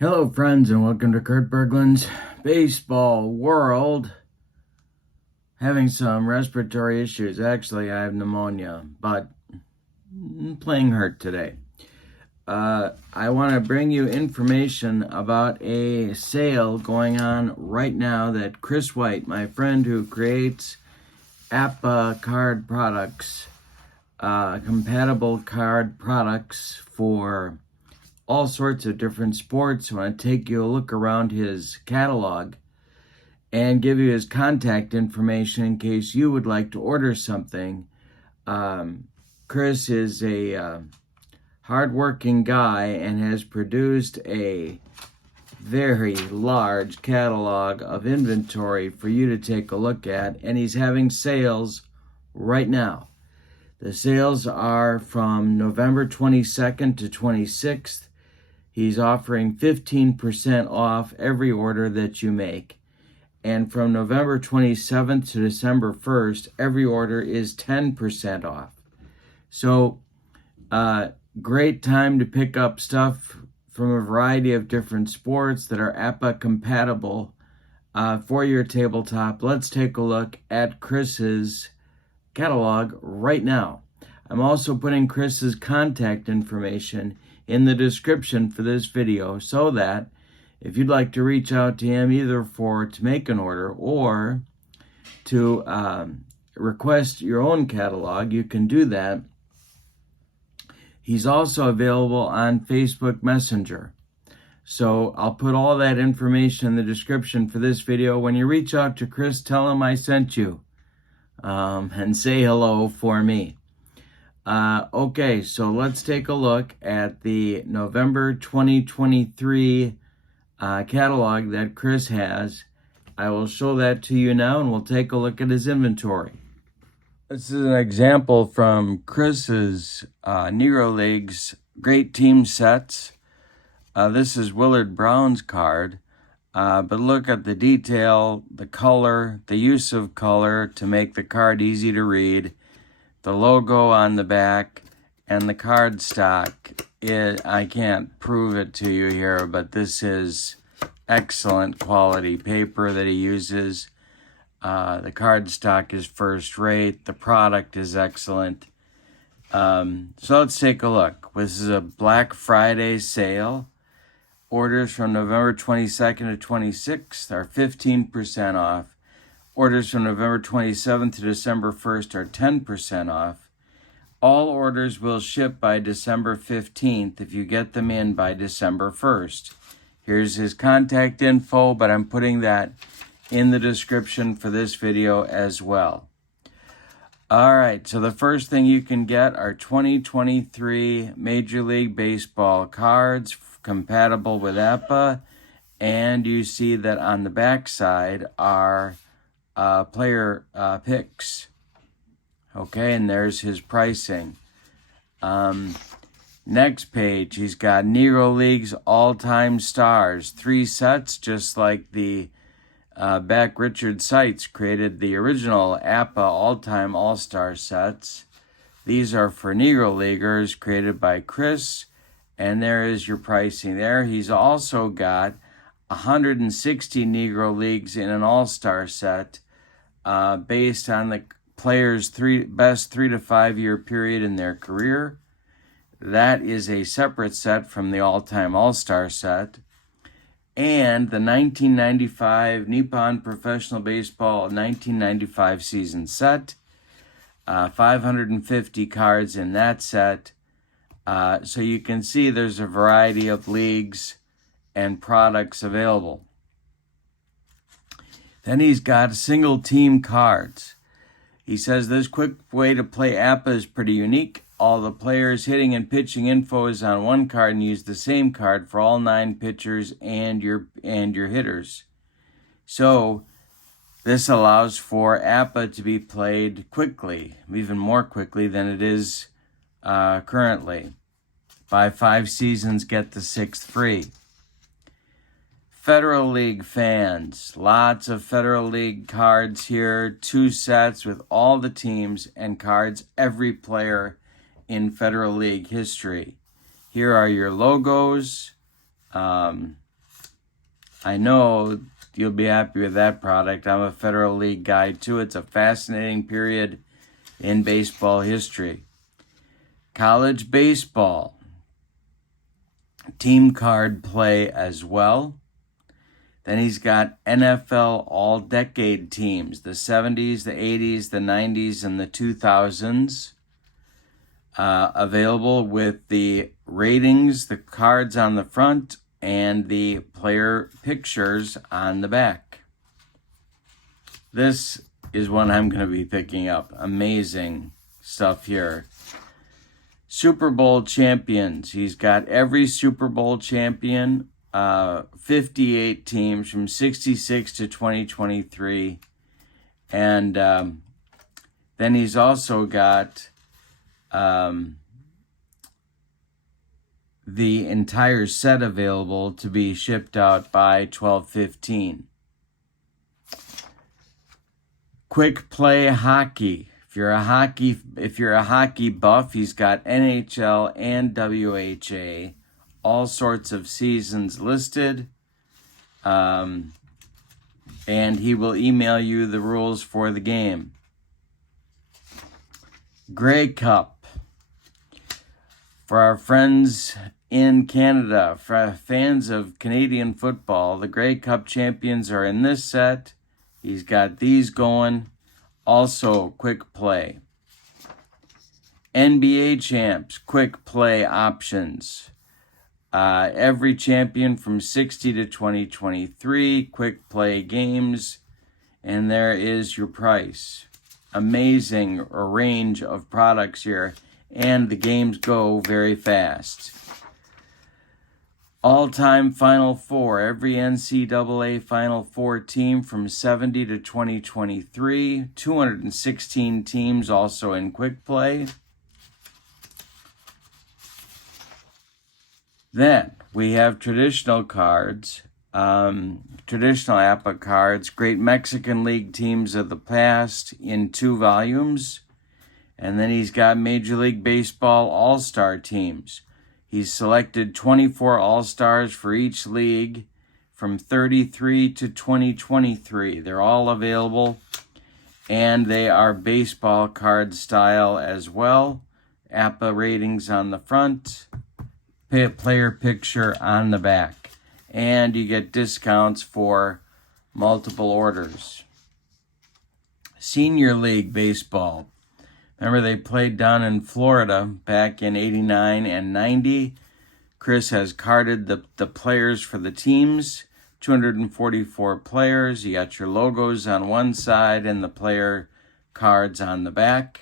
Hello, friends, and welcome to Kurt Berglund's Baseball World. Having some respiratory issues. Actually, I have pneumonia, but I'm playing hurt today. I want to bring you information about a sale going on right now that Chris White, my friend who creates APBA card products, compatible card products for all sorts of different sports. I want to take you a look around his catalog and give you his contact information in case you would like to order something. Chris is a hardworking guy and has produced a very large catalog of inventory for you to take a look at, and he's having sales right now. The sales are from November 22nd to 26th. He's offering 15% off every order that you make. And from November 27th to December 1st, every order is 10% off. So, great time to pick up stuff from a variety of different sports that are APBA compatible for your tabletop. Let's take a look at Chris's catalog right now. I'm also putting Chris's contact information in the description for this video so that if you'd like to reach out to him either to make an order or to request your own catalog, you can do that. He's also available on Facebook Messenger. So I'll put all that information in the description for this video. When you reach out to Chris, tell him I sent you and say hello for me. Okay, so let's take a look at the November 2023 catalog that Chris has. I will show that to you now, and we'll take a look at his inventory. This is an example from Chris's Negro Leagues Great Team Sets. This is Willard Brown's card, but look at the detail, the color, the use of color to make the card easy to read. The logo on the back and the card stock. I can't prove it to you here, but this is excellent quality paper that he uses. The card stock is first rate. The product is excellent. So let's take a look. This is a Black Friday sale. Orders from November 22nd to 26th are 15% off. Orders from November 27th to December 1st are 10% off. All orders will ship by December 15th if you get them in by December 1st. Here's his contact info, but I'm putting that in the description for this video as well. All right, so the first thing you can get are 2023 Major League Baseball cards compatible with APBA, and you see that on the back side are player picks. Okay, and there's his pricing. Next page, he's got Negro League's all-time stars. 3 sets, just like the Beck Richard Seitz created the original APBA all-time all-star sets. These are for Negro Leaguers, created by Chris, and there is your pricing there. He's also got 160 Negro Leagues in an all-star set, based on the players' best 3 to 5 year period in their career. That is a separate set from the all-time all-star set. And the 1995 Nippon Professional Baseball 1995 season set. 550 cards in that set. So you can see there's a variety of leagues and products available. Then he's got single team cards. He says this quick way to play APBA is pretty unique. All the players' hitting and pitching info is on one card, and use the same card for all 9 pitchers and your hitters. So this allows for APBA to be played quickly, even more quickly than it is currently. Buy 5 seasons, get the 6th free. Federal League fans, lots of Federal League cards here, 2 sets with all the teams and cards every player in Federal League history. Here are your logos, I know you'll be happy with that product. I'm a Federal League guy too. It's a fascinating period in baseball history. College baseball. Team card play as well. Then he's got NFL all-decade teams, the 70s, the 80s, the 90s, and the 2000s. Available with the ratings, the cards on the front, and the player pictures on the back. This is one I'm going to be picking up. Amazing stuff here. Super Bowl champions. He's got every Super Bowl champion, 58 teams from 66 to 2023. And then he's also got the entire set available to be shipped out by 12/15. Quick play hockey. If you're a hockey buff, he's got NHL and WHA, all sorts of seasons listed. And he will email you the rules for the game. Grey Cup. For our friends in Canada, for fans of Canadian football, the Grey Cup champions are in this set. He's got these going. Also, quick play. NBA champs, quick play options. Every champion from 60 to 2023, quick play games. And there is your price. Amazing range of products here. And the games go very fast. All-time Final Four. Every NCAA Final Four team from 70 to 2023. 216 teams also in quick play. Then we have traditional cards. Traditional APBA cards. Great Mexican League teams of the past in 2 volumes. And then he's got Major League Baseball All-Star teams. He's selected 24 All-Stars for each league from 33 to 2023. They're all available, and they are baseball card style as well. APBA ratings on the front, player picture on the back. And you get discounts for multiple orders. Senior League Baseball. Remember, they played down in Florida back in 89 and 90. Chris has carded the players for the teams, 244 players. You got your logos on one side and the player cards on the back.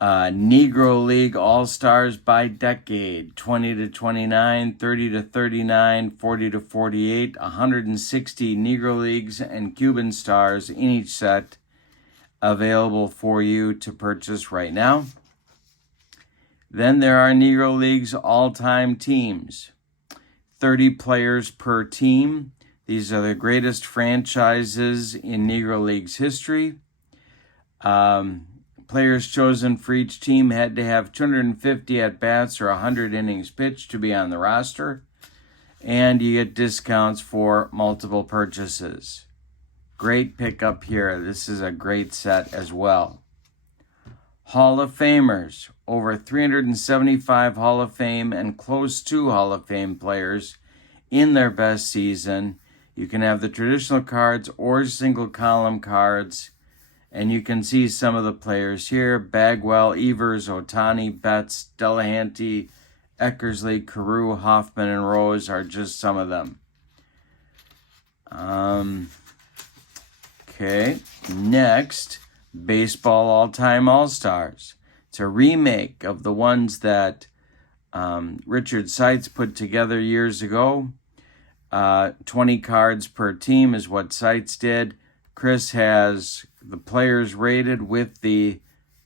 Negro League All-Stars by decade, 20 to 29, 30 to 39, 40 to 48, 160 Negro Leagues and Cuban Stars in each set, available for you to purchase right now. Then there are Negro League's all-time teams. 30 players per team. These are the greatest franchises in Negro League's history. Players chosen for each team had to have 250 at-bats or 100 innings pitched to be on the roster. And you get discounts for multiple purchases. Great pickup here. This is a great set as well. Hall of Famers. Over 375 Hall of Fame and close to Hall of Fame players in their best season. You can have the traditional cards or single column cards. And you can see some of the players here. Bagwell, Evers, Ohtani, Betts, Delahanty, Eckersley, Carew, Hoffman, and Rose are just some of them. Okay, next, Baseball All-Time All-Stars. It's a remake of the ones that Richard Seitz put together years ago. 20 cards per team is what Seitz did. Chris has the players rated with the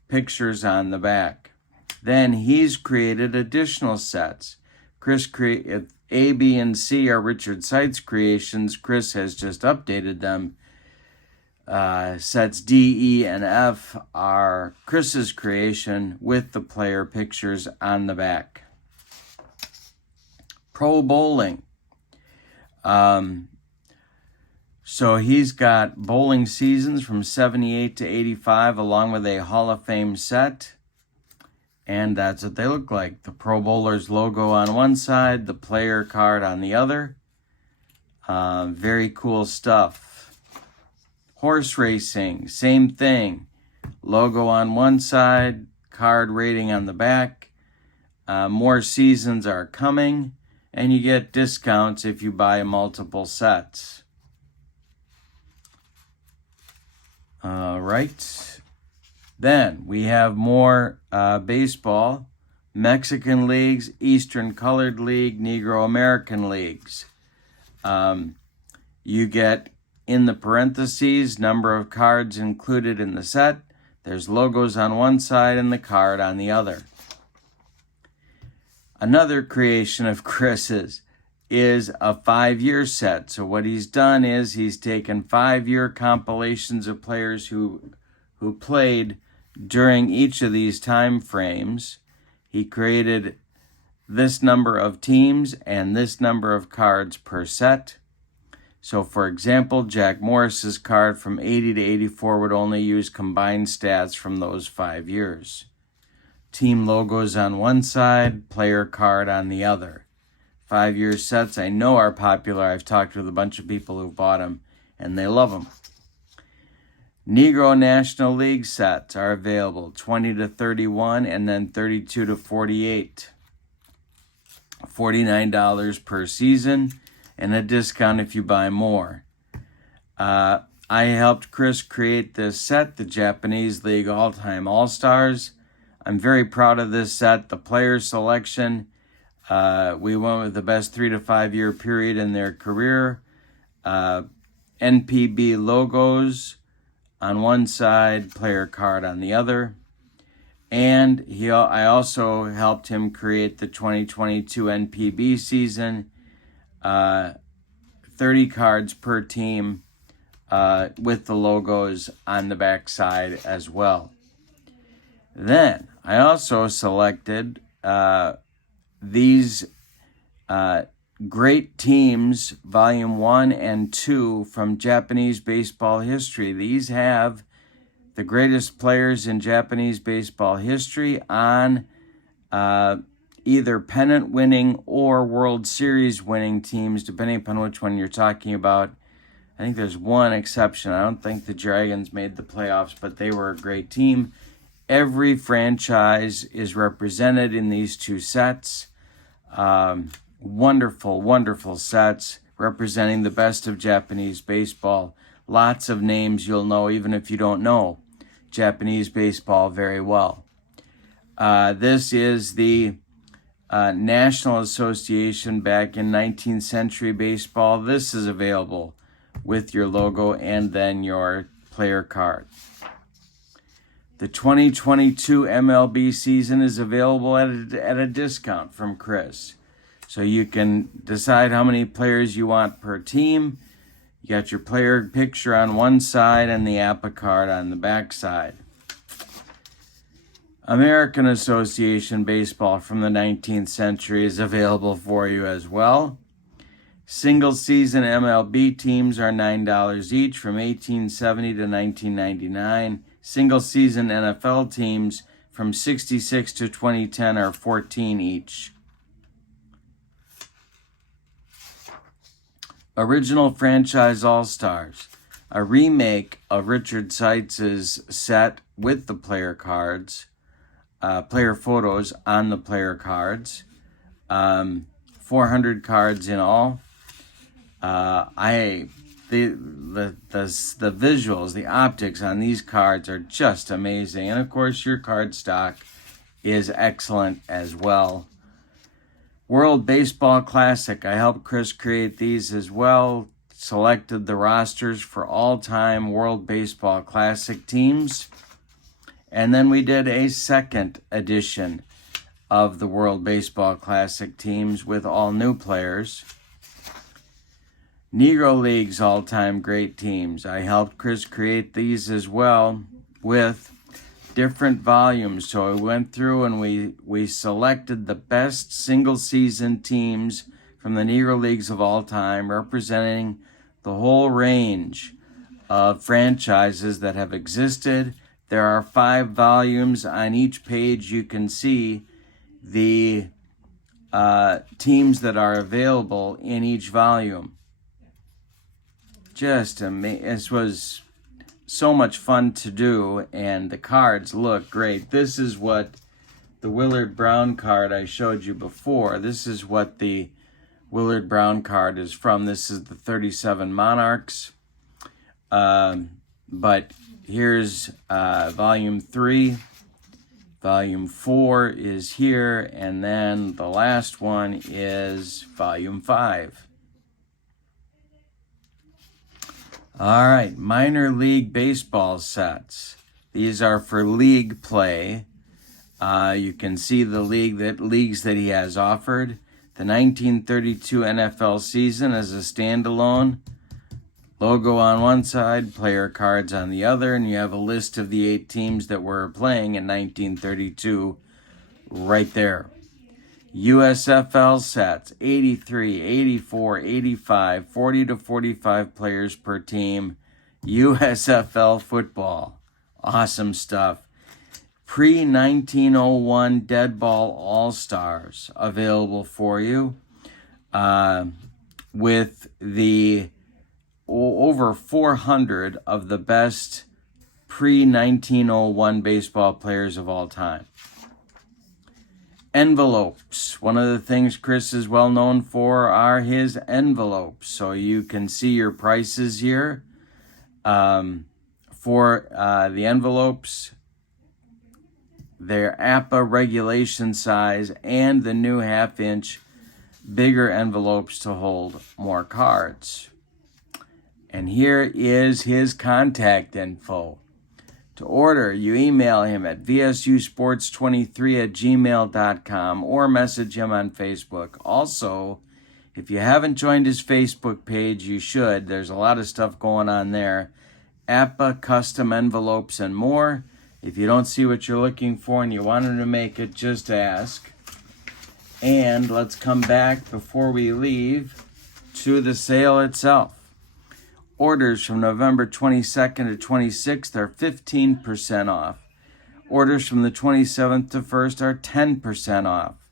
pictures on the back. Then he's created additional sets. Chris created A, B, and C are Richard Seitz creations. Chris has just updated them. Sets D, E, and F are Chris's creation with the player pictures on the back. Pro Bowling. So he's got bowling seasons from 78 to 85, along with a Hall of Fame set. And that's what they look like. The Pro Bowlers logo on one side, the player card on the other. Very cool stuff. Horse racing, same thing. Logo on one side, card rating on the back. More seasons are coming, and you get discounts if you buy multiple sets. All right. Then we have more baseball, Mexican leagues, Eastern Colored League, Negro American leagues. You get, in the parentheses, number of cards included in the set. There's logos on one side and the card on the other. Another creation of Chris's is a 5-year set. So what he's done is he's taken 5-year compilations of players who played during each of these time frames. He created this number of teams and this number of cards per set. So for example, Jack Morris's card from 80 to 84 would only use combined stats from those 5 years. Team logos on one side, player card on the other. 5-year sets I know are popular. I've talked with a bunch of people who've bought them, and they love them. Negro National League sets are available, 20 to 31 and then 32 to 48. $49 per season and a discount if you buy more. I helped Chris create this set, the Japanese League All-Time All-Stars. I'm very proud of this set. The player selection, we went with the best 3 to 5 year period in their career. NPB logos on one side, player card on the other. And I also helped him create the 2022 NPB season, 30 cards per team with the logos on the back side as well. Then I also selected these Great Teams, Volume 1 and 2 from Japanese baseball history. These have the greatest players in Japanese baseball history on either pennant-winning or World Series-winning teams, depending upon which one you're talking about. I think there's one exception. I don't think the Dragons made the playoffs, but they were a great team. Every franchise is represented in these two sets. Wonderful, wonderful sets representing the best of Japanese baseball. Lots of names you'll know even if you don't know Japanese baseball very well. This is the National Association back in 19th century baseball. This is available with your logo and then your player card. The 2022 MLB season is available at a discount from Chris. So you can decide how many players you want per team. You got your player picture on one side and the APBA card on the back side. American Association baseball from the 19th century is available for you as well. Single season MLB teams are $9 each from 1870 to 1999. Single season NFL teams from 66 to 2010 are $14 each. Original Franchise All-Stars, a remake of Richard Seitz's set with the player cards, player photos on the player cards, 400 cards in all. The visuals, the optics on these cards are just amazing, and of course your card stock is excellent as well. World Baseball Classic, I helped Chris create these as well. Selected the rosters for all-time World Baseball Classic teams. And then we did a second edition of the World Baseball Classic teams with all new players. Negro League's all-time great teams. I helped Chris create these as well with different volumes. So I went through and we selected the best single-season teams from the Negro Leagues of all time, representing the whole range of franchises that have existed. There are 5 volumes. On each page you can see the teams that are available in each volume. Just amazing. This was so much fun to do, and the cards look great. This is what the Willard Brown card I showed you before. This is what the Willard Brown card is from. This is the 37 Monarchs. But here's volume 3. Volume 4 is here, and then the last one is volume 5. All right, minor league baseball sets. These are for league play. You can see the leagues that he has offered. The 1932 NFL season as a standalone. Logo on one side, player cards on the other, and you have a list of the 8 teams that were playing in 1932 right there. USFL sets, 83, 84, 85, 40 to 45 players per team. USFL football. Awesome stuff. Pre-1901 Dead Ball All-Stars available for you with the over 400 of the best pre-1901 baseball players of all time. Envelopes. One of the things Chris is well known for are his envelopes. So you can see your prices here for the envelopes. Their APBA regulation size and the new 1/2-inch bigger envelopes to hold more cards. And here is his contact info. To order, you email him at vsusports23@gmail.com or message him on Facebook. Also, if you haven't joined his Facebook page, you should. There's a lot of stuff going on there. APBA, custom envelopes, and more. If you don't see what you're looking for and you want him to make it, just ask. And let's come back before we leave to the sale itself. Orders from November 22nd to 26th are 15% off. Orders from the 27th to 1st are 10% off.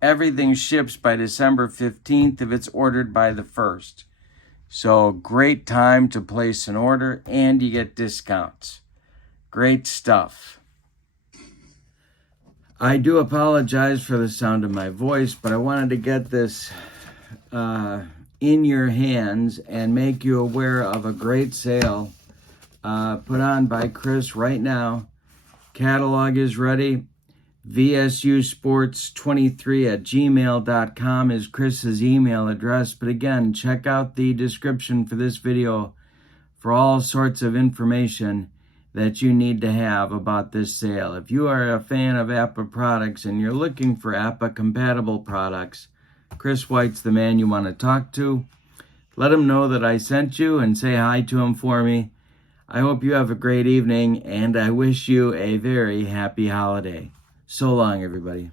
Everything ships by December 15th if it's ordered by the 1st. So great time to place an order, and you get discounts. Great stuff. I do apologize for the sound of my voice, but I wanted to get this in your hands and make you aware of a great sale put on by Chris right now. Catalog is ready. vsusports23@gmail.com is Chris's email address. But again, check out the description for this video for all sorts of information that you need to have about this sale. If you are a fan of APBA products and you're looking for APBA-compatible products, Chris White's the man you want to talk to. Let him know that I sent you and say hi to him for me. I hope you have a great evening, and I wish you a very happy holiday. So long, everybody.